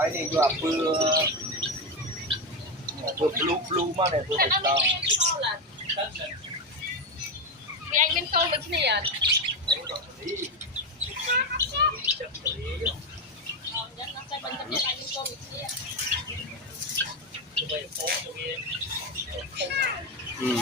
cái này vừa vừa blue mà này vừa phải to vì anh bên con bên này à ừ